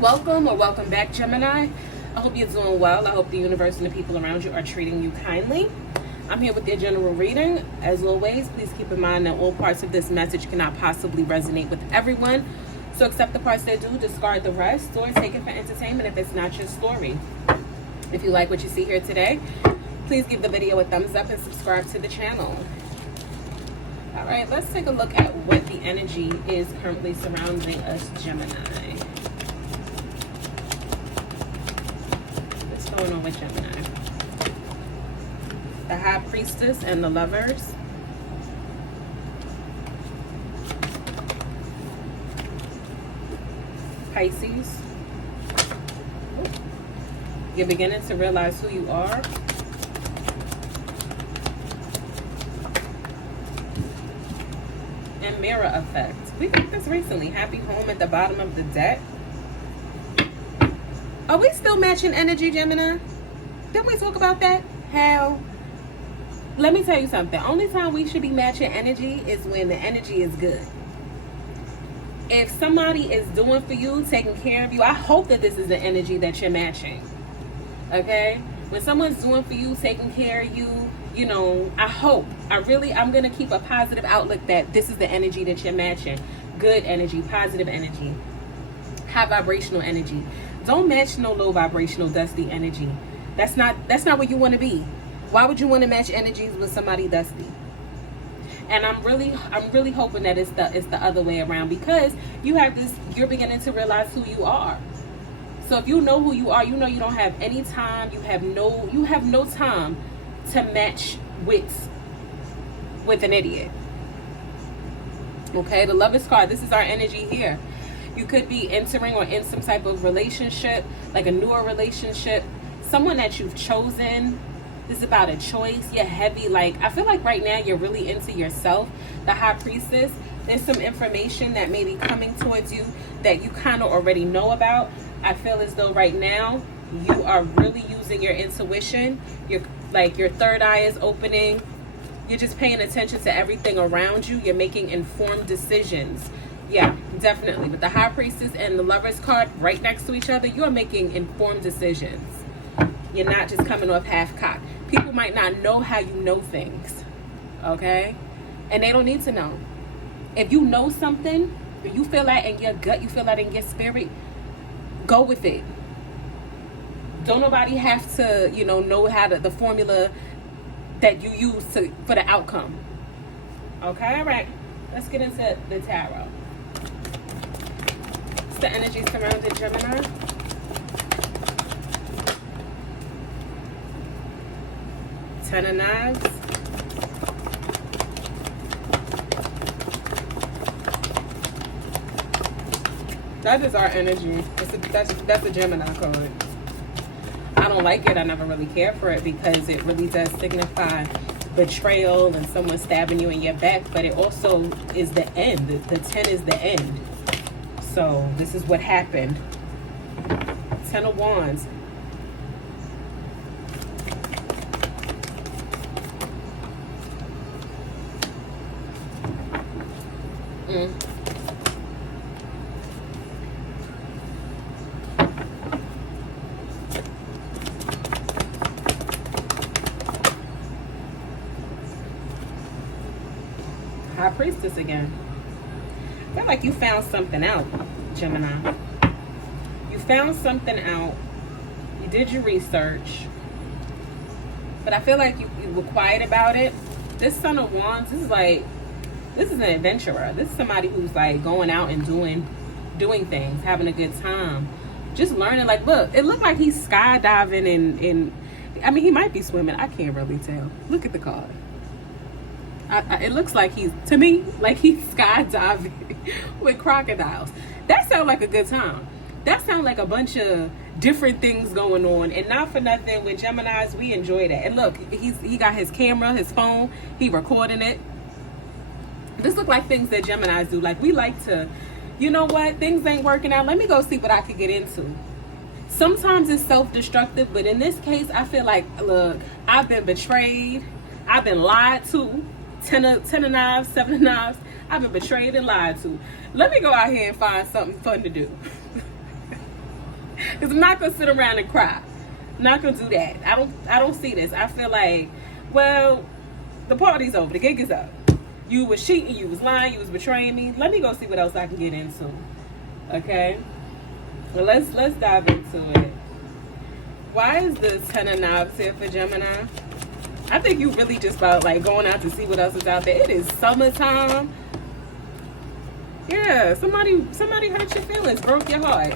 Welcome or welcome back, Gemini. I hope you're doing well. I hope the universe and the people around you are treating you kindly. I'm here with your general reading. As always, please keep in mind that all parts of this message cannot possibly resonate with everyone. So accept the parts that do, discard the rest, or take it for entertainment if it's not your story. If you like what you see here today, please give the video a thumbs up and subscribe to the channel. All right, let's take a look at what the energy is currently surrounding us, Gemini. What's going on with Gemini? The High Priestess and the Lovers. Pisces. You're beginning to realize who you are. And Mirror Effect. We got this recently. Happy Home at the bottom of the deck. Are we still matching energy, Gemini? Didn't we talk about that? Hell, let me tell you something. Only time we should be matching energy is when the energy is good. If somebody is doing for you, taking care of you, I hope that this is the energy that you're matching. Okay? When someone's doing for you, taking care of you, you know, I'm going to keep a positive outlook that this is the energy that you're matching. Good energy, positive energy, high vibrational energy. Don't match no low vibrational, dusty energy. That's not where you want to be. Why would you want to match energies with somebody dusty? And I'm really hoping that it's the other way around, because you're beginning to realize who you are. So if you know who you are, you know you don't have any time, you have no time to match with an idiot. Okay, the Lovers card, this is our energy here. You could be entering or in some type of relationship, like a newer relationship, someone that you've chosen. This is about a choice. You're heavy. Like, I feel like right now you're really into yourself. The High Priestess, there's some information that may be coming towards you that you kind of already know about. I feel as though right now you are really using your intuition. Your third eye is opening. You're just paying attention to everything around you. You're making informed decisions. Yeah, definitely. With the High Priestess and the Lovers card right next to each other, you're making informed decisions. You're not just coming off half-cocked. People might not know how you know things, okay? And they don't need to know. If you know something, if you feel that in your gut, you feel that in your spirit, go with it. Don't nobody have to, know how the formula that you use for the outcome. Okay, all right. Let's get into the tarot. What's the energy surrounding Gemini? Ten of Knives. That is our energy. That's a Gemini code. I don't like it. I never really care for it because it really does signify betrayal and someone stabbing you in your back, but it also is the end. The 10 is the end. So this is what happened. 10 of Wands. High Priestess again. I feel like you found something out, Gemini. You found something out. You did your research. But I feel like you were quiet about it. This Son of Wands, this is an adventurer. This is somebody who's like going out and doing things, having a good time. Just learning. Like, look, it looked like he's skydiving and I mean, he might be swimming. I can't really tell. Look at the card. It looks like he's skydiving with crocodiles. That sounds like a good time. That sounds like a bunch of different things going on. And not for nothing, with Geminis, we enjoy that. And look, he got his camera, his phone, he recording it. This look like things that Geminis do. Like, we like to, you know what, things ain't working out. Let me go see what I could get into. Sometimes it's self-destructive, but in this case, I feel like, look, I've been betrayed. I've been lied to. 10 of Knives, 7 of Knives. I've been betrayed and lied to. Let me go out here and find something fun to do. Because I'm not gonna sit around and cry. I'm not gonna do that. I don't see this. I feel like, well, the party's over, the gig is up. You was cheating, you was lying, you was betraying me. Let me go see what else I can get into. Okay? Well, let's dive into it. Why is the Ten of Knobs here for Gemini? I think you really just about like going out to see what else is out there. It is summertime. Yeah, somebody hurt your feelings, broke your heart.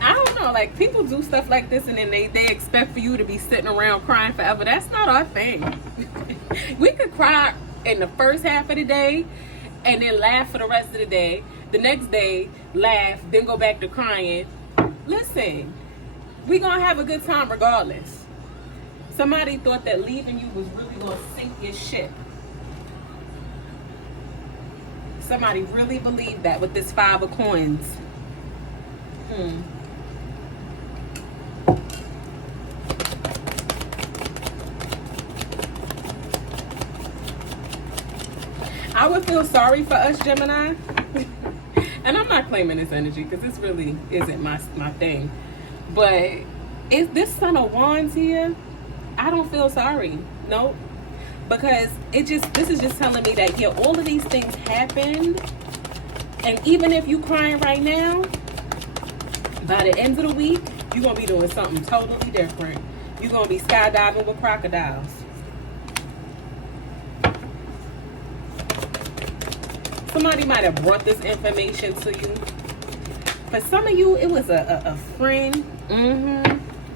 I don't know, like people do stuff like this and then they expect for you to be sitting around crying forever. That's not our thing. We could cry in the first half of the day and then laugh for the rest of the day. The next day, laugh, then go back to crying. Listen, we gonna have a good time regardless. Somebody thought that leaving you was really gonna sink your ship. Somebody really believed that with this 5 of coins. I would feel sorry for us, Gemini. And I'm not claiming this energy because this really isn't my thing. But is this Son of Wands here? I don't feel sorry. Nope. Because this is just telling me that, yeah, all of these things happened. And even if you crying right now, by the end of the week, you're going to be doing something totally different. You're going to be skydiving with crocodiles. Somebody might have brought this information to you. For some of you, it was a friend.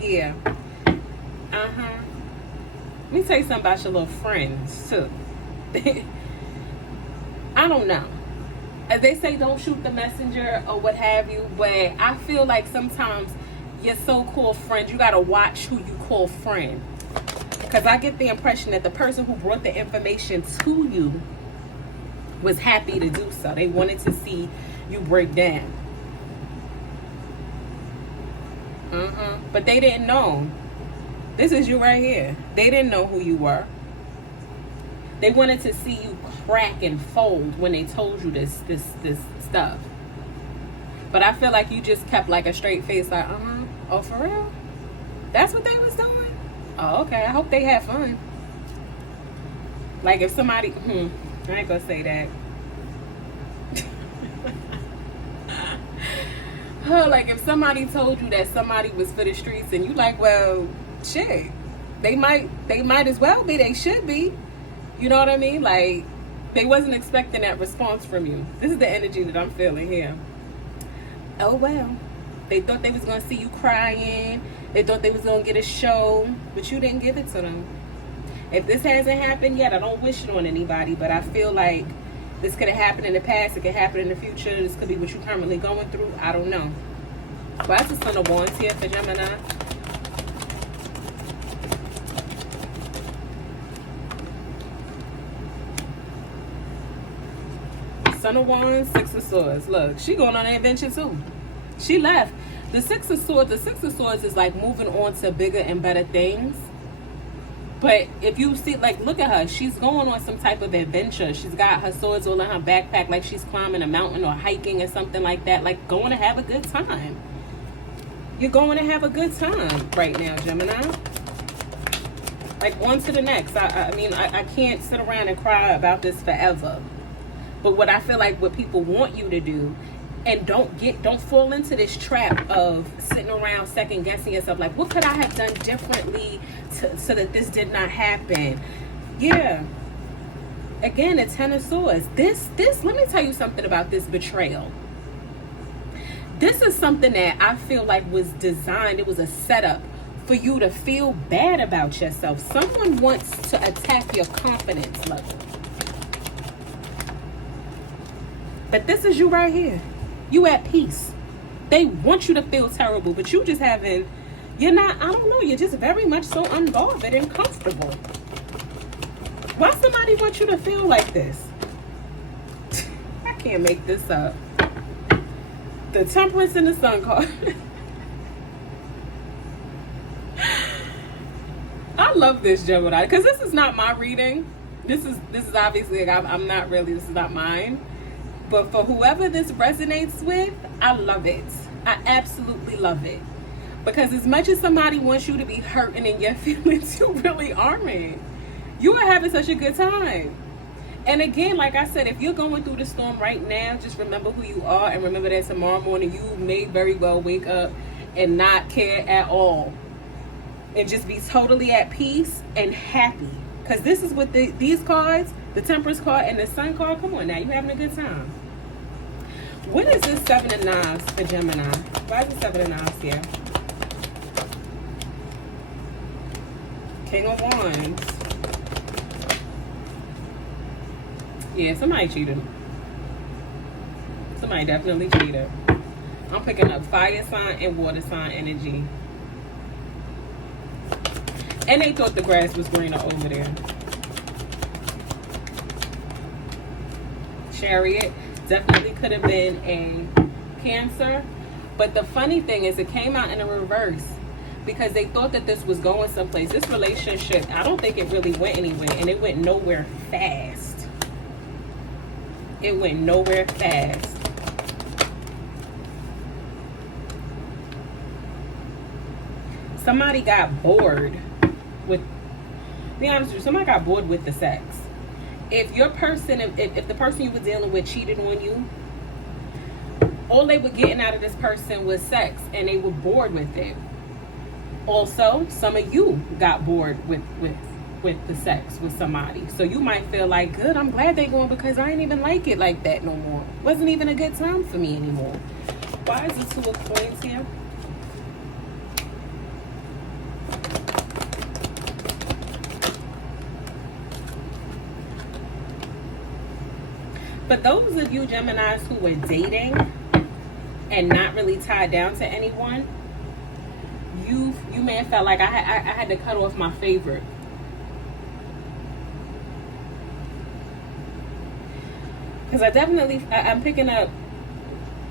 Yeah. Let me tell you something about your little friends, too. I don't know. As they say, don't shoot the messenger or what have you, but I feel like sometimes your so-called friends, you got to watch who you call friend. Because I get the impression that the person who brought the information to you was happy to do so. They wanted to see you break down. But they didn't know. This is you right here. They didn't know who you were. They wanted to see you crack and fold when they told you this stuff. But I feel like you just kept like a straight face, like, oh, for real? That's what they was doing? Oh, okay. I hope they had fun. Like if somebody, I ain't gonna say that. Like if somebody told you that somebody was for the streets and you like, well, shit, they might as well be, they should be. You know what I mean? Like they wasn't expecting that response from you. This is the energy that I'm feeling here. Oh well. They thought they was gonna see you crying. They thought they was gonna get a show, but you didn't give it to them. If this hasn't happened yet, I don't wish it on anybody, but I feel like this could have happened in the past. It could happen in the future. This could be what you're currently going through. I don't know. Why is the Son of Wands here for Gemini? Son of Wands, Six of Swords. Look, she going on an adventure too. She left. The Six of Swords is like moving on to bigger and better things. But if you see, like, look at her. She's going on some type of adventure. She's got her swords all in her backpack, like she's climbing a mountain or hiking or something like that. Like, going to have a good time. You're going to have a good time right now, Gemini. Like, on to the next. I mean, I can't sit around and cry about this forever. But what I feel like what people want you to do, and don't fall into this trap of sitting around second guessing yourself, like, what could I have done differently so that this did not happen? Yeah. Again, the Ten of Swords. This, let me tell you something about this betrayal. This is something that I feel like was designed, it was a setup for you to feel bad about yourself. Someone wants to attack your confidence level. But this is you right here. You at peace. They want you to feel terrible, but you just haven't, you're not, I don't know, you're just very much so unbothered and comfortable. Why somebody want you to feel like this? I can't make this up. The Temperance and the Sun card. I love this, Gemini, because this is not my reading. This is obviously, like, I'm not really, this is not mine. But for whoever this resonates with, I love it. I absolutely love it. Because as much as somebody wants you to be hurting in your feelings, you really aren't. You are having such a good time. And again, like I said, if you're going through the storm right now, just remember who you are, and remember that tomorrow morning you may very well wake up and not care at all. And just be totally at peace and happy. Because this is what these cards, the Temperance card and the Sun card, come on now, you're having a good time. What is this 7 of Knives for Gemini? Why is the 7 of Knives here? King of Wands. Yeah, somebody cheated. Somebody definitely cheated. I'm picking up fire sign and water sign energy. And they thought the grass was greener over there. Chariot. Definitely could have been a Cancer. But the funny thing is it came out in a reverse. Because they thought that this was going someplace. This relationship, I don't think it really went anywhere. And it went nowhere fast. It went nowhere fast. Somebody got bored with, be honest with you, somebody got bored with the sex. If your person, if the person you were dealing with cheated on you, all they were getting out of this person was sex, and they were bored with it. Also, some of you got bored with the sex with somebody. So you might feel like, good, I'm glad they going because I ain't even like it like that no more. Wasn't even a good time for me anymore. Why is the 2 of Coins here? For those of you Geminis who were dating and not really tied down to anyone, you may have felt like I had to cut off my favorite. Because I'm picking up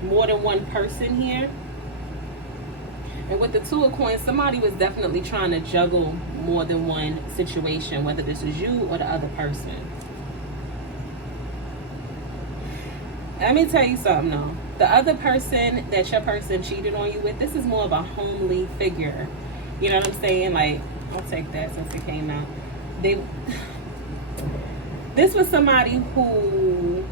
more than one person here. And with the 2 of Coins, somebody was definitely trying to juggle more than one situation, whether this is you or the other person. Let me tell you something though. The other person that your person cheated on you with, this is more of a homely figure. You know what I'm saying? Like, I'll take that since it came out. This was somebody who,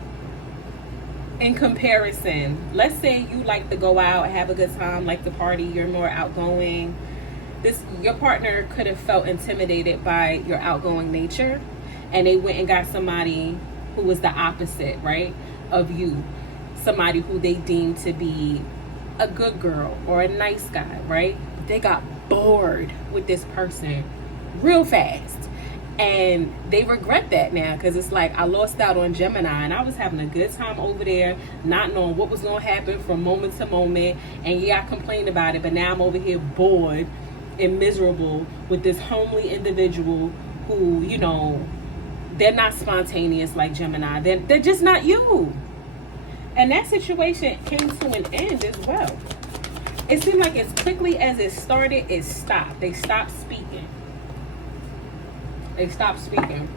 in comparison, let's say you like to go out, have a good time, like to party, you're more outgoing. Your partner could have felt intimidated by your outgoing nature, and they went and got somebody who was the opposite, right, of you. Somebody who they deemed to be a good girl or a nice guy, right? They got bored with this person real fast. And they regret that now because it's like, I lost out on Gemini and I was having a good time over there, not knowing what was going to happen from moment to moment. And yeah, I complained about it, but now I'm over here bored and miserable with this homely individual who, you know, they're not spontaneous like Gemini. They're just not you. And that situation came to an end as well. It seemed like as quickly as it started, it stopped. They stopped speaking. They stopped speaking.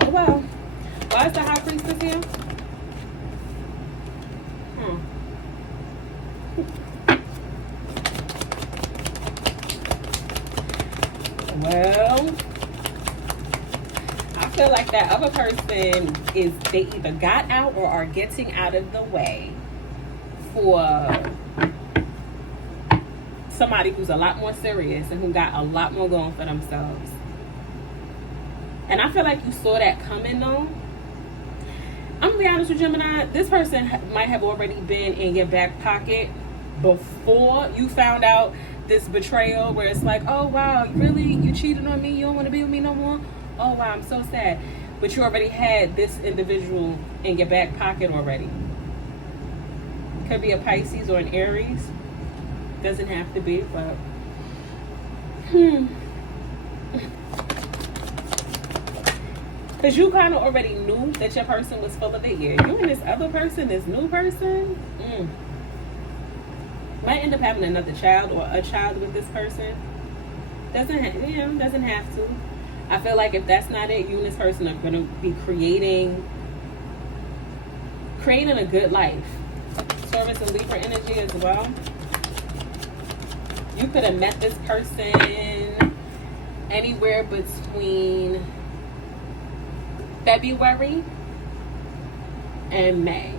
Oh well. Why is the High Priestess here? Well, I feel like that other person they either got out or are getting out of the way for somebody who's a lot more serious and who got a lot more going for themselves. And I feel like you saw that coming though. I'm gonna be honest with Gemini, this person might have already been in your back pocket before you found out this betrayal, where it's like, oh wow, really, you cheated on me, you don't want to be with me no more? Oh wow, I'm so sad. But you already had this individual in your back pocket already. Could be a Pisces or an Aries. Doesn't have to be, but because you kind of already knew that your person was full of it. Yeah, you and this other person, this new person, might end up having another child or a child with this person. Doesn't have to. I feel like if that's not it, you and this person are going to be creating creating a good life. Taurus and Libra energy as well. You could have met this person anywhere between February and May.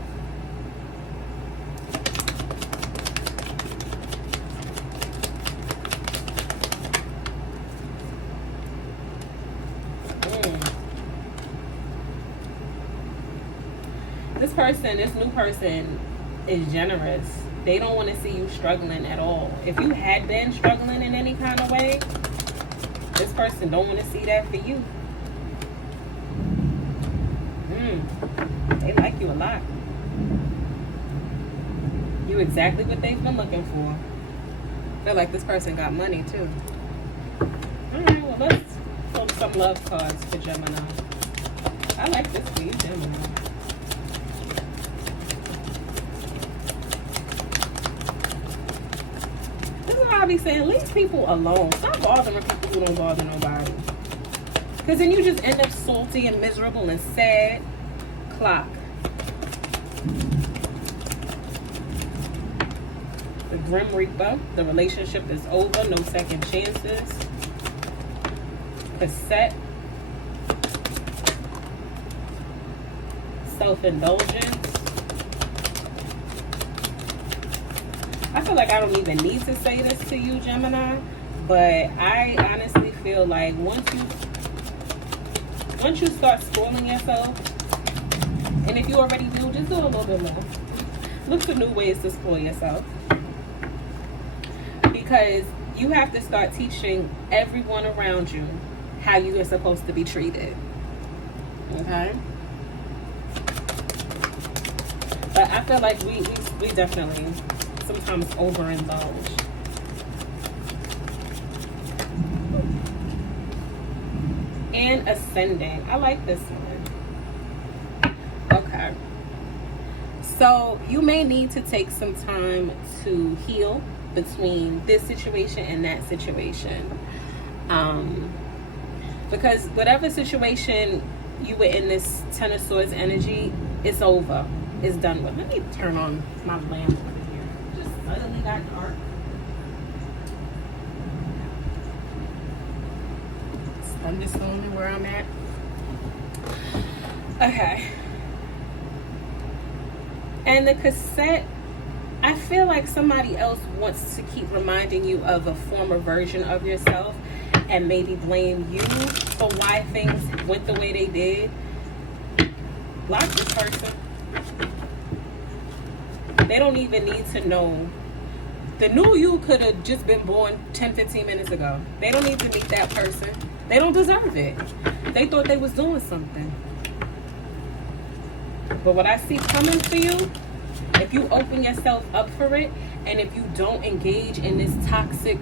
This new person is generous. They don't want to see you struggling at all. If you had been struggling in any kind of way, this person don't want to see that for you. They like you a lot. You exactly what they've been looking for. I feel like this person got money too. Alright, well, let's pull some love cards for Gemini. I like this for you, Gemini. I be saying, leave people alone. Stop bothering people who don't bother nobody. Because then you just end up salty and miserable and sad. Clock. The Grim Reaper. The relationship is over. No second chances. Cassette. Self-indulgence. I feel like I don't even need to say this to you, Gemini, but I honestly feel like once you start spoiling yourself, and if you already do, just do a little bit more. Look for new ways to spoil yourself. Because you have to start teaching everyone around you how you are supposed to be treated. Okay? But I feel like we definitely sometimes overindulge. And ascending. I like this one. Okay. So you may need to take some time to heal between this situation and that situation. Because whatever situation you were in, this Ten of Swords energy, it's over. It's done with. Let me turn on my lamp. Suddenly got dark. It's thunderstorming where I'm at. Okay. And the cassette, I feel like somebody else wants to keep reminding you of a former version of yourself and maybe blame you for why things went the way they did. Block this person. They don't even need to know. The new you could have just been born 10-15 minutes ago. They don't need to meet that person. They don't deserve it. They thought they was doing something. But what I see coming for you, if you open yourself up for it, and if you don't engage in this toxic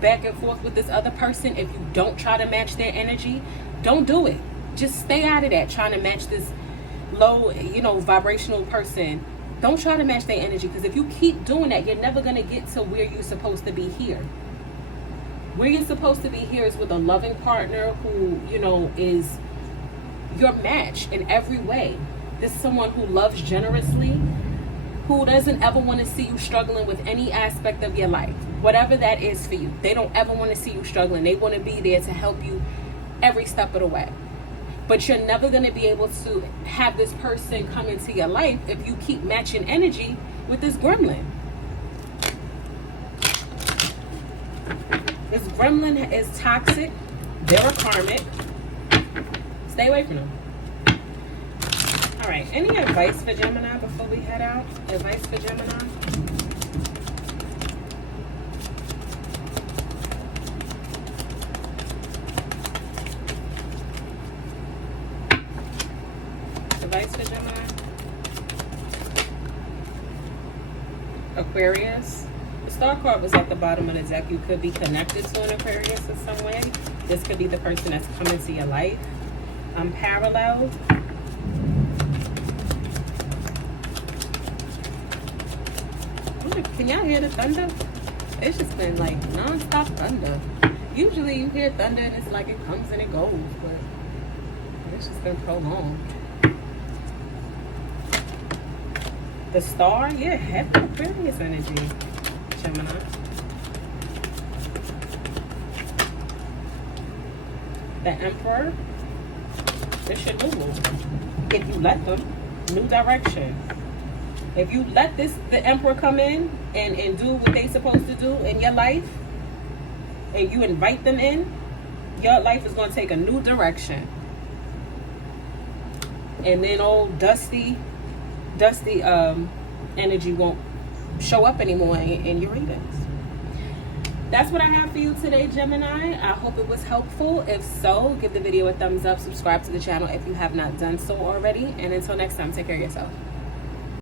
back and forth with this other person, if you don't try to match their energy, don't do it. Just stay out of that, trying to match this low, vibrational person. Don't try to match their energy, because if you keep doing that, you're never going to get to where you're supposed to be here. Where you're supposed to be here is with a loving partner who, is your match in every way. This is someone who loves generously, who doesn't ever want to see you struggling with any aspect of your life. Whatever that is for you. They don't ever want to see you struggling. They want to be there to help you every step of the way. But you're never going to be able to have this person come into your life if you keep matching energy with this gremlin. This gremlin is toxic. They're a karmic. Stay away from them. All right. Any advice for Gemini before we head out? Advice for Gemini? Advice for Gemini? Aquarius. The star card was at the bottom of the deck. You could be connected to an Aquarius in some way. This could be the person that's coming to your life. Parallel. Can y'all hear the thunder? It's just been like non-stop thunder. Usually you hear thunder and it's like it comes and it goes, but it's just been prolonged. The Star, yeah, heavy Aquarius energy, Gemini. The Emperor, this should move. If you let them, new direction. If you let the Emperor come in and do what they supposed to do in your life, and you invite them in, your life is going to take a new direction. And then old dusty energy won't show up anymore in your readings. That's what I have for you today, Gemini. I hope it was helpful. If so, give the video a thumbs up, subscribe to the channel if you have not done so already, and until next time, take care of yourself.